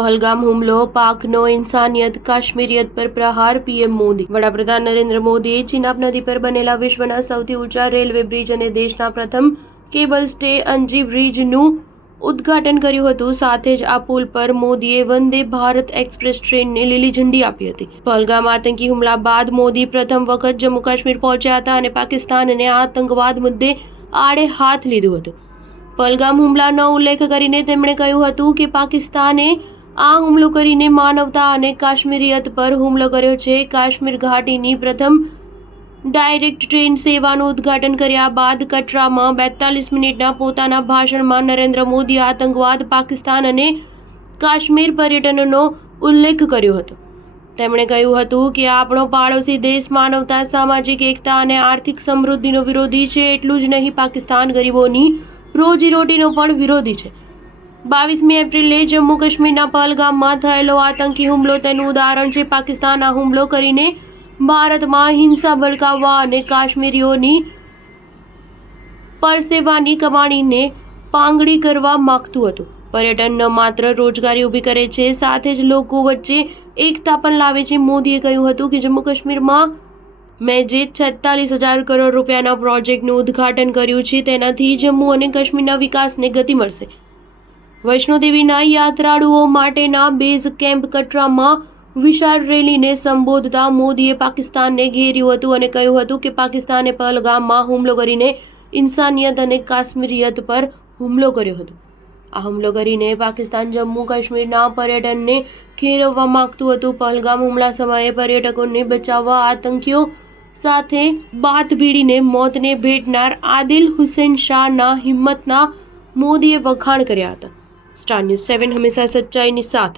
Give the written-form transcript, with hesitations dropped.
पहलगाम હુમલો પાકનો ઇન્સાનિયત કાશ્મીરિયત પર પ્રહાર પીએમ મોદી વડાપ્રધાન નરેન્દ્ર મોદીએ ચિનાબ નદી પર બનેલા વિશ્વના સૌથી ઊંચા રેલવે બ્રિજ અને દેશના પ્રથમ કેબલ સ્ટે અંજી બ્રિજનું ઉદ્ઘાટન કર્યું હતું। સાથે જ આ પુલ પર મોદીએ વંદે ભારત એક્સપ્રેસ ટ્રેનને લીલી ઝંડી આપી હતી। પહલગામ આતંકી હુમલા બાદ મોદી પ્રથમ વખત જમ્મુ કાશ્મીર પહોંચ્યા હતા અને પાકિસ્તાનને આતંકવાદ મુદ્દે આડે હાથ લીધું હતું। પહલગામ હુમલાનો ઉલ્લેખ કરીને તેમણે કહ્યું હતું કે પાકિસ્તાને આ હુમલો કરીને માનવતા અને કાશ્મીરિયત પર હુમલો કર્યો છે। કાશ્મીર ઘાટીની પ્રથમ ડાયરેક્ટ ટ્રેન સેવાનું ઉદ્ઘાટન કર્યા બાદ કટરામાં 42 મિનિટના પોતાના ભાષણમાં નરેન્દ્ર મોદીએ આતંકવાદ, પાકિસ્તાન અને કાશ્મીર પર્યટનનો ઉલ્લેખ કર્યો હતો। તેમણે કહ્યું હતું કે આપણો પાડોશી દેશ માનવતા, સામાજિક એકતા અને આર્થિક સમૃદ્ધિનો વિરોધી છે। એટલું જ નહીં, પાકિસ્તાન ગરીબોની રોજીરોટીનો પણ વિરોધી છે। 22મી એપ્રિલે જમ્મુ કાશ્મીરના પહલગામમાં થયેલો આતંકી હુમલો તેનું ઉદાહરણ છે। પાકિસ્તાન આ હુમલો કરીને ભારતમાં હિંસા ભડકાવવા અને કાશ્મીરીઓની પરસેવાની કમાણીને પાંગડી કરવા માંગતું હતું। પર્યટન ન માત્ર રોજગારી ઊભી કરે છે, સાથે જ લોકો વચ્ચે એકતા પણ લાવે છે। મોદીએ કહ્યું હતું કે જમ્મુ કાશ્મીરમાં મેં જે 46,000 કરોડ રૂપિયાના પ્રોજેક્ટનું ઉદ્ઘાટન કર્યું છે તેનાથી જમ્મુ અને કાશ્મીરના વિકાસને ગતિ મળશે। વૈષ્ણોદેવીના યાત્રાળુઓ માટેના બેઝ કેમ્પ કટરામાં વિશાળ રેલીને સંબોધતા મોદીએ પાકિસ્તાનને ઘેર્યું હતું અને કહ્યું હતું કે પાકિસ્તાને પહલગામમાં હુમલો કરીને ઇન્સાનિયત અને કાશ્મીરિયત પર હુમલો કર્યો હતો। આ હુમલો કરીને પાકિસ્તાન જમ્મુ કાશ્મીરના પર્યટનને ખેરવવા માંગતું હતું। પહલગામ હુમલા સમયે પર્યટકોને બચાવવા આતંકીઓ સાથે બાથ ભીડીને મોતને ભેટનાર આદિલ હુસેન શાહના હિંમતના મોદીએ વખાણ કર્યા હતા। સ્ટાર ન્યૂઝ 7 હંમેશા સચ્ચાઈની સાથ।